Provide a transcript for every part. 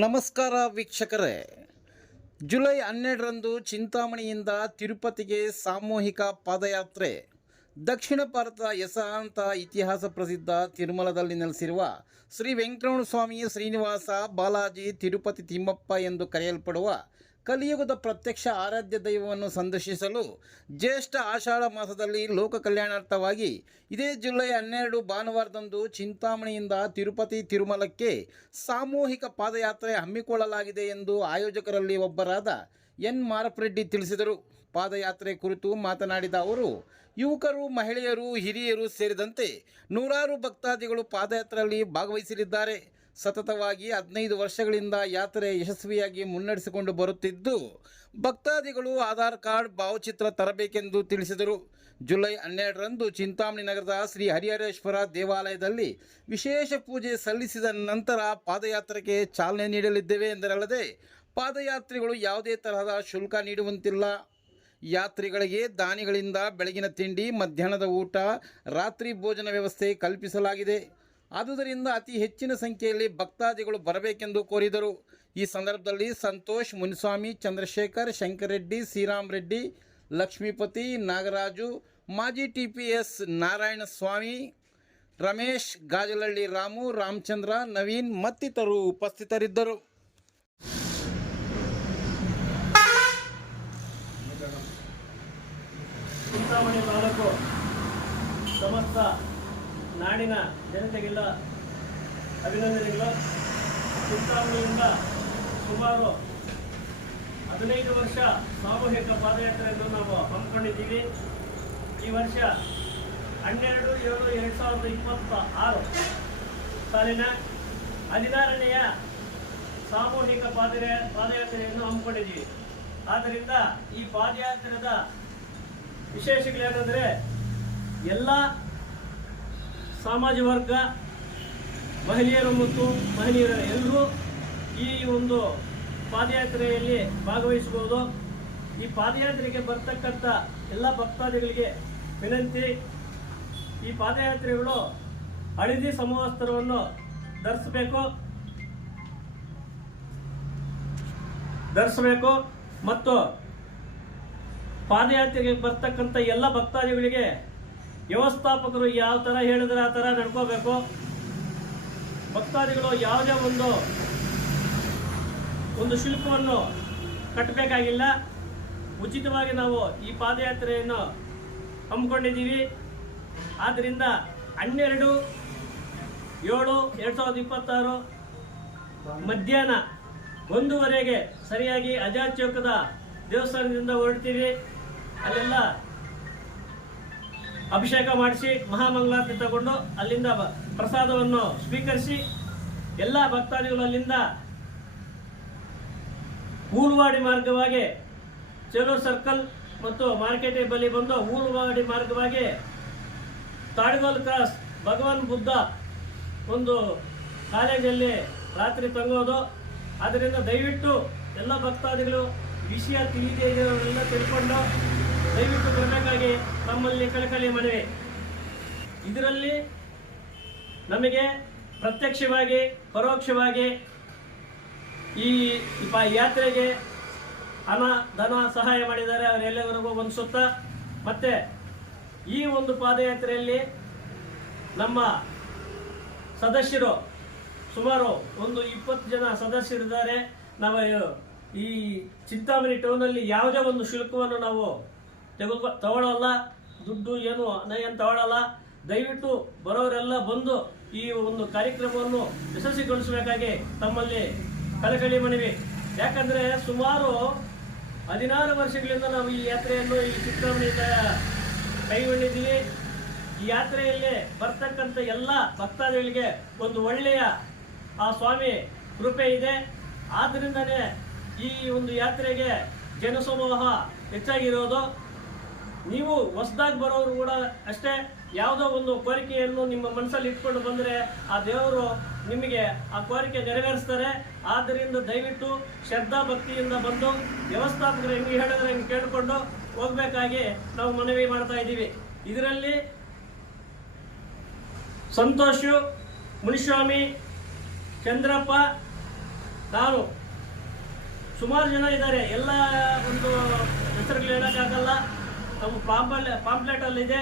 ನಮಸ್ಕಾರ ವೀಕ್ಷಕರೇ. ಜುಲೈ 12ರಂದು ಚಿಂತಾಮಣಿಯಿಂದ ತಿರುಪತಿಗೆ ಸಾಮೂಹಿಕ ಪಾದಯಾತ್ರೆ. ದಕ್ಷಿಣ ಭಾರತ ಹೆಸರಾಂತ ಇತಿಹಾಸ ಪ್ರಸಿದ್ಧ ತಿರುಮಲದಲ್ಲಿ ನೆಲೆಸಿರುವ ಶ್ರೀ ವೆಂಕಟರಮಣ ಸ್ವಾಮಿ ಶ್ರೀನಿವಾಸ ಬಾಲಾಜಿ ತಿರುಪತಿ ತಿಮ್ಮಪ್ಪ ಎಂದು ಕರೆಯಲ್ಪಡುವ ಕಲಿಯುಗದ ಪ್ರತ್ಯಕ್ಷ ಆರಾಧ್ಯ ದೈವವನ್ನು ಸಂದರ್ಶಿಸಲು ಜ್ಯೇಷ್ಠ ಆಷಾಢ ಮಾಸದಲ್ಲಿ ಲೋಕ ಕಲ್ಯಾಣಾರ್ಥವಾಗಿ ಇದೇ ಜುಲೈ 12 ಭಾನುವಾರದಂದು ಚಿಂತಾಮಣಿಯಿಂದ ತಿರುಪತಿ ತಿರುಮಲಕ್ಕೆ ಸಾಮೂಹಿಕ ಪಾದಯಾತ್ರೆ ಹಮ್ಮಿಕೊಳ್ಳಲಾಗಿದೆ ಎಂದು ಆಯೋಜಕರಲ್ಲಿ ಒಬ್ಬರಾದ ಎನ್ ಮಾರಪ್ರೆಡ್ಡಿ ತಿಳಿಸಿದರು. ಪಾದಯಾತ್ರೆ ಕುರಿತು ಮಾತನಾಡಿದ ಅವರು, ಯುವಕರು, ಮಹಿಳೆಯರು, ಹಿರಿಯರು ಸೇರಿದಂತೆ ನೂರಾರು ಭಕ್ತಾದಿಗಳು ಪಾದಯಾತ್ರೆಯಲ್ಲಿ ಭಾಗವಹಿಸಲಿದ್ದಾರೆ. ಸತತವಾಗಿ 15 ವರ್ಷಗಳಿಂದ ಯಾತ್ರೆ ಯಶಸ್ವಿಯಾಗಿ ಮುನ್ನಡೆಸಿಕೊಂಡು ಬರುತ್ತಿದ್ದು, ಭಕ್ತಾದಿಗಳು ಆಧಾರ್ ಕಾರ್ಡ್, ಭಾವಚಿತ್ರ ತರಬೇಕೆಂದು ತಿಳಿಸಿದರು. ಜುಲೈ 12ರಂದು ಚಿಂತಾಮಣಿ ನಗರದ ಶ್ರೀ ಹರಿಹರೇಶ್ವರ ದೇವಾಲಯದಲ್ಲಿ ವಿಶೇಷ ಪೂಜೆ ಸಲ್ಲಿಸಿದ ನಂತರ ಪಾದಯಾತ್ರೆಗೆ ಚಾಲನೆ ನೀಡಲಿದ್ದೇವೆ ಎಂದರಲ್ಲದೆ, ಪಾದಯಾತ್ರಿಗಳು ಯಾವುದೇ ತರಹದ ಶುಲ್ಕ ನೀಡುವಂತಿಲ್ಲ. ಯಾತ್ರಿಗಳಿಗೆ ದಾನಿಗಳಿಂದ ಬೆಳಗಿನ ತಿಂಡಿ, ಮಧ್ಯಾಹ್ನದ ಊಟ, ರಾತ್ರಿ ಭೋಜನ ವ್ಯವಸ್ಥೆ ಕಲ್ಪಿಸಲಾಗಿದೆ. ಆದುದರಿಂದ ಅತಿ ಹೆಚ್ಚಿನ ಸಂಖ್ಯೆಯಲ್ಲಿ ಭಕ್ತಾದಿಗಳು ಬರಬೇಕೆಂದು ಕೋರಿದರು. ಈ ಸಂದರ್ಭದಲ್ಲಿ ಸಂತೋಷ್, ಮುನಿಸ್ವಾಮಿ, ಚಂದ್ರಶೇಖರ್, ಶಂಕರೆಡ್ಡಿ, ಶ್ರೀರಾಮ್ ರೆಡ್ಡಿ, ಲಕ್ಷ್ಮೀಪತಿ, ನಾಗರಾಜು, ಮಾಜಿ TPS ನಾರಾಯಣಸ್ವಾಮಿ, ರಮೇಶ್, ಗಾಜಲಹಳ್ಳಿ ರಾಮು, ರಾಮಚಂದ್ರ, ನವೀನ್ ಮತ್ತಿತರರು ಉಪಸ್ಥಿತರಿದ್ದರು. ಚಿಂತಾಮಣಿ ತಾಲೂಕು ಸಮಸ್ತ ನಾಡಿನ ಜನತೆಗೆಲ್ಲ ಅಭಿನಂದನೆಗಳು. ಚಿಂತಾಮಣಿಯಿಂದ ಸುಮಾರು 15 ವರ್ಷ ಸಾಮೂಹಿಕ ಪಾದಯಾತ್ರೆಯನ್ನು ನಾವು ಹಮ್ಮಿಕೊಂಡಿದ್ದೀವಿ. ಈ ವರ್ಷ 12/7/2026 ಸಾಲಿನ 16ನೆಯ ಸಾಮೂಹಿಕ ಪಾದಯಾತ್ರೆಯನ್ನು ಹಮ್ಮಿಕೊಂಡಿದ್ದೀವಿ. ಆದ್ದರಿಂದ ಈ ಪಾದಯಾತ್ರೆದ ವಿಶೇಷಗಳೇನೆಂದರೆ, ಎಲ್ಲ ಸಮಾಜ ವರ್ಗ, ಮಹಿಳೆಯರು ಮತ್ತು ಮಹಿಳೆಯರು ಎಲ್ಲರೂ ಈ ಒಂದು ಪಾದಯಾತ್ರೆಯಲ್ಲಿ ಭಾಗವಹಿಸಬಹುದು. ಈ ಪಾದಯಾತ್ರೆಗೆ ಬರ್ತಕ್ಕಂಥ ಎಲ್ಲ ಭಕ್ತಾದಿಗಳಿಗೆ ವಿನಂತಿ, ಈ ಪಾದಯಾತ್ರೆಗಳು ಹಳದಿ ಸಮವಸ್ತ್ರವನ್ನು ಧರಿಸಬೇಕು ಮತ್ತು ಪಾದಯಾತ್ರೆಗೆ ಬರ್ತಕ್ಕಂಥ ಎಲ್ಲ ಭಕ್ತಾದಿಗಳಿಗೆ ವ್ಯವಸ್ಥಾಪಕರು ಯಾವ ಥರ ಹೇಳಿದ್ರೆ ಆ ಥರ ನಡ್ಕೋಬೇಕು. ಭಕ್ತಾದಿಗಳು ಯಾವುದೇ ಒಂದು ಶುಲ್ಕವನ್ನು ಕಟ್ಟಬೇಕಾಗಿಲ್ಲ. ಉಚಿತವಾಗಿ ನಾವು ಈ ಪಾದಯಾತ್ರೆಯನ್ನು ಹಮ್ಮಿಕೊಂಡಿದ್ದೀವಿ. ಆದ್ದರಿಂದ 12/7/2026 ಮಧ್ಯಾಹ್ನ 1:00 ಸರಿಯಾಗಿ ಆಜಾದ್ ಚೌಕದ ದೇವಸ್ಥಾನದಿಂದ ಹೊರಡ್ತೀವಿ. ಅಲ್ಲೆಲ್ಲ ಅಭಿಷೇಕ ಮಾಡಿಸಿ ಮಹಾಮಂಗಳಾರತಿ ತಗೊಂಡು ಅಲ್ಲಿಂದ ಪ್ರಸಾದವನ್ನು ಸ್ವೀಕರಿಸಿ ಎಲ್ಲ ಭಕ್ತಾದಿಗಳು ಅಲ್ಲಿಂದ ಊರುವಾಡಿ ಮಾರ್ಗವಾಗಿ ಚೇಲೂರು ಸರ್ಕಲ್ ಮತ್ತು ಮಾರ್ಕೆಟ್ ಬಳಿ ಬಂದು ಊರುವಾಡಿ ಮಾರ್ಗವಾಗಿ ತಾಡಿಗೋಲ್ ಕ್ರಾಸ್ ಭಗವಾನ್ ಬುದ್ಧ ಒಂದು ಕಾಲೇಜಲ್ಲಿ ರಾತ್ರಿ ತಂಗೋದು. ಆದ್ದರಿಂದ ದಯವಿಟ್ಟು ಎಲ್ಲ ಭಕ್ತಾದಿಗಳು ವಿಷಯ ತಿಳಿದೇ ಇರೋರೆಲ್ಲ ತಿಳ್ಕೊಂಡು ದಯವಿಟ್ಟು ಬರಬೇಕಾಗಿ ನಮ್ಮಲ್ಲಿ ಕಳಕಳಿ ಮನವಿ. ಇದರಲ್ಲಿ ನಮಗೆ ಪ್ರತ್ಯಕ್ಷವಾಗಿ ಪರೋಕ್ಷವಾಗಿ ಈ ಯಾತ್ರೆಗೆ ಹಣ ಧನ ಸಹಾಯ ಮಾಡಿದ್ದಾರೆ. ಅವರೆಲ್ಲರಿಗೂ ಒಂದು ಸುತ್ತ. ಮತ್ತು ಈ ಒಂದು ಪಾದಯಾತ್ರೆಯಲ್ಲಿ ನಮ್ಮ ಸದಸ್ಯರು ಸುಮಾರು 20 ಜನ ಸದಸ್ಯರಿದ್ದಾರೆ. ನಾವು ಈ ಚಿಂತಾಮಣಿ ಟೌನಲ್ಲಿ ಯಾವುದೇ ಒಂದು ಶುಲ್ಕವನ್ನು ನಾವು ತಗೊಳ್ಳಲ್ಲ, ದುಡ್ಡು ಏನು ತಗೊಳ್ಳಲ್ಲ. ದಯವಿಟ್ಟು ಬರೋರೆಲ್ಲ ಬಂದು ಈ ಒಂದು ಕಾರ್ಯಕ್ರಮವನ್ನು ಯಶಸ್ವಿಗೊಳಿಸಬೇಕಾಗಿ ತಮ್ಮಲ್ಲಿ ಕಳಕಳಿ ಮನವಿ. ಯಾಕಂದರೆ ಸುಮಾರು 16 ವರ್ಷಗಳಿಂದ ನಾವು ಈ ಯಾತ್ರೆಯನ್ನು ಈ ಚಿಂತಾಮಣಿಯಿಂದ ಕೈಗೊಂಡಿದ್ದೀವಿ. ಈ ಯಾತ್ರೆಯಲ್ಲಿ ಬರ್ತಕ್ಕಂಥ ಎಲ್ಲ ಭಕ್ತಾದಿಗಳಿಗೆ ಒಂದು ಒಳ್ಳೆಯ ಆ ಸ್ವಾಮಿ ಕೃಪೆ ಇದೆ. ಆದ್ದರಿಂದನೇ ಈ ಒಂದು ಯಾತ್ರೆಗೆ ಜನಸಮೂಹ ಹೆಚ್ಚಾಗಿರೋದು. ನೀವು ಹೊಸದಾಗಿ ಬರೋರು ಕೂಡ ಅಷ್ಟೇ, ಯಾವುದೋ ಒಂದು ಕೋರಿಕೆಯನ್ನು ನಿಮ್ಮ ಮನಸ್ಸಲ್ಲಿ ಇಟ್ಕೊಂಡು ಬಂದರೆ ಆ ದೇವರು ನಿಮಗೆ ಆ ಕೋರಿಕೆ ನೆರವೇರಿಸ್ತಾರೆ. ಆದ್ದರಿಂದ ದಯವಿಟ್ಟು ಶ್ರದ್ಧಾ ಭಕ್ತಿಯಿಂದ ಬಂದು ವ್ಯವಸ್ಥಾಪಕರು ಹೆಂಗೆ ಹೇಳಿದ್ರೆ ಹಿಂಗೆ ಕೇಳಿಕೊಂಡು ಹೋಗಬೇಕಾಗಿ ನಾವು ಮನವಿ ಮಾಡ್ತಾ ಇದ್ದೀವಿ. ಇದರಲ್ಲಿ ಸಂತೋಷು, ಮುನಿಸ್ವಾಮಿ, ಚಂದ್ರಪ್ಪ, ನಾನು ಸುಮಾರು ಜನ ಇದ್ದಾರೆ, ಎಲ್ಲ ಒಂದು ಹೆಸರುಗಳು ಹೇಳೋಕ್ಕಾಗಲ್ಲ. ನಮ್ಮ ಪಾಂಪ್ಲೆಟಲ್ಲಿದೆ,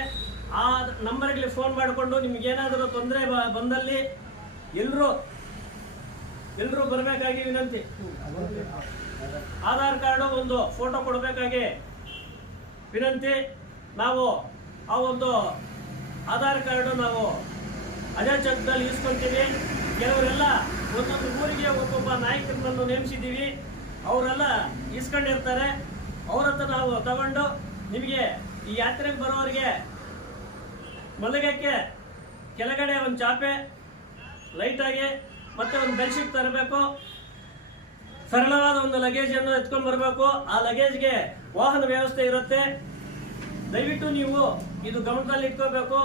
ಆ ನಂಬರ್ಗೆ ಫೋನ್ ಮಾಡಿಕೊಂಡು ನಿಮಗೇನಾದರೂ ತೊಂದರೆ ಬಂದಲ್ಲಿ ಎಲ್ಲರೂ ಬರಬೇಕಾಗಿ ವಿನಂತಿ. ಆಧಾರ್ ಕಾರ್ಡು ಒಂದು ಫೋಟೋ ಕೊಡಬೇಕಾಗಿ ವಿನಂತಿ. ನಾವು ಆ ಒಂದು ಆಧಾರ್ ಕಾರ್ಡು ನಾವು ಅಜಾಚಕದಲ್ಲಿ ಇಸ್ಕೊಳ್ತೀವಿ. ಕೆಲವರೆಲ್ಲ ಒಂದೊಂದು ಊರಿಗೆ ಒಬ್ಬೊಬ್ಬ ನಾಯಕರನ್ನು ನೇಮಿಸಿದ್ದೀವಿ, ಅವರೆಲ್ಲ ಇಸ್ಕೊಂಡಿರ್ತಾರೆ. ಅವ್ರ ಹತ್ರ ನಾವು ತಗೊಂಡು ನಿಮಗೆ ಈ ಯಾತ್ರೆಗೆ ಬರೋರಿಗೆ ಮಲಗಕ್ಕೆ ಕೆಳಗಡೆ ಒಂದು ಚಾಪೆ ಲೈಟಾಗಿ ಮತ್ತೆ ಒಂದು ಬೆಡ್ಶೀಟ್ ತರಬೇಕು. ಸರಳವಾದ ಒಂದು ಲಗೇಜನ್ನು ಎತ್ಕೊಂಡು ಬರಬೇಕು. ಆ ಲಗೇಜ್ಗೆ ವಾಹನ ವ್ಯವಸ್ಥೆ ಇರುತ್ತೆ. ದಯವಿಟ್ಟು ನೀವು ಇದು ಗಮನದಲ್ಲಿ ಇಟ್ಕೋಬೇಕು.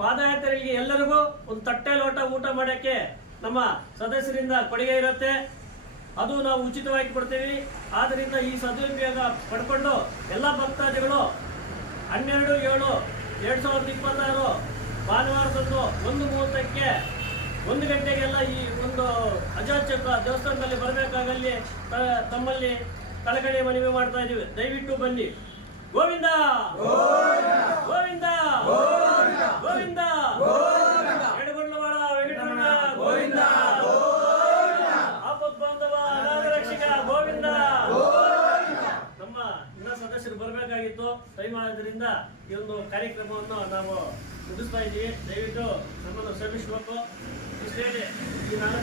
ಪಾದಯಾತ್ರೆಗೆ ಎಲ್ಲರಿಗೂ ಒಂದು ತಟ್ಟೆ ಲೋಟ ಊಟ ಮಾಡೋಕ್ಕೆ ನಮ್ಮ ಸದಸ್ಯರಿಂದ ಕೊಡುಗೆ ಇರುತ್ತೆ, ಅದು ನಾವು ಉಚಿತವಾಗಿ ಕೊಡ್ತೀವಿ. ಆದ್ದರಿಂದ ಈ ಸದುಪಯೋಗ ಪಡ್ಕೊಂಡು ಎಲ್ಲ ಭಕ್ತಾದಿಗಳು 12/7/2026 ಭಾನುವಾರದಂದು 1:30ಕ್ಕೆ 1 ಗಂಟೆಗೆಲ್ಲ ಈ ಒಂದು ಅಜಾಚಕ ದೇವಸ್ಥಾನದಲ್ಲಿ ಬರಬೇಕಾಗಲ್ಲಿ ತಮ್ಮಲ್ಲಿ ಕಳಕಳಿ ಮನವಿ ಮಾಡ್ತಾ ಇದ್ದೀವಿ. ದಯವಿಟ್ಟು ಬನ್ನಿ. ಗೋವಿಂದ ಗೋವಿಂದ ಗೋವಿಂದ ಎಡಗೊಂಡವಾಡ ವೆಂಕಟರಮಣ ಗೋವಿಂದ, ಆಪತ್ ಬಾಂಧವ ಅನಾಥ ರಕ್ಷಕ ಗೋವಿಂದ. ನಮ್ಮ ಇನ್ನ ಸದಸ್ಯರು ಬರಬೇಕಾಗಿತ್ತು, ಟೈಮ್ ಆದ್ರಿಂದ ಈ ಒಂದು ಕಾರ್ಯಕ್ರಮವನ್ನು ನಾವು ಮುಗಿಸ್ತಾ ಇದ್ದೀವಿ. ದಯವಿಟ್ಟು ನಮ್ಮನ್ನು ಶ್ರಮಿಸಬೇಕು. ಇಷ್ಟೇ ಈ 4